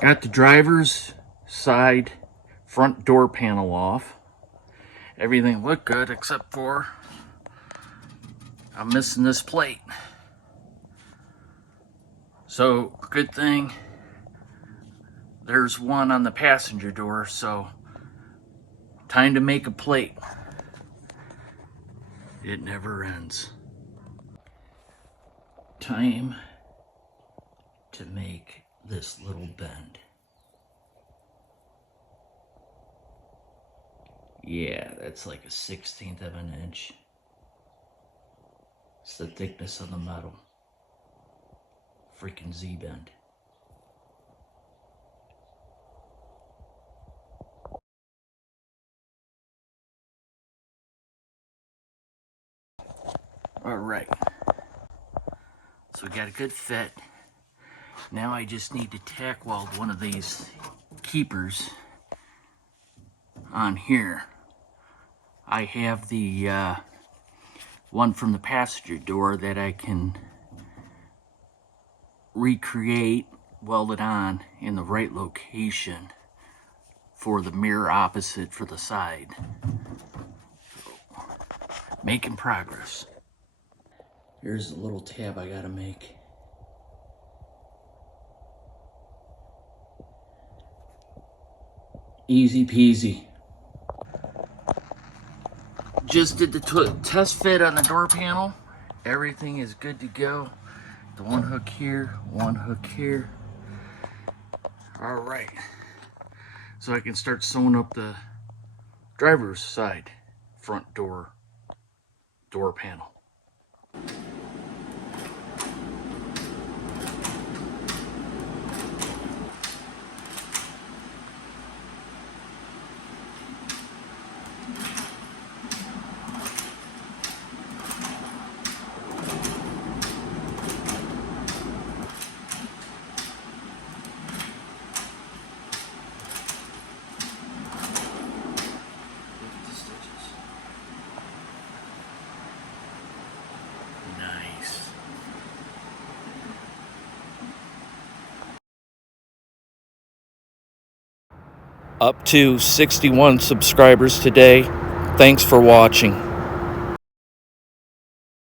Got the driver's side front door panel off. Everything looked good except for I'm missing this plate. So good thing there's one on the passenger door, so time to make a plate. It never ends. Time to make this little bend. Yeah, that's like a 1/16 of an inch. It's the thickness of the metal. Freaking Z-bend. All right. So we got a good fit. Now I just need to tack weld one of these keepers on here. I have the one from the passenger door that I can recreate, weld it on in the right location for the mirror opposite for the side. Making progress. Here's a little tab I gotta make. Easy peasy. Just did the test fit on the door panel. Everything is good to go. The one hook here, one hook here. All right. So I can start sewing up the driver's side front door panel. Up to 61 subscribers today. Thanks for watching.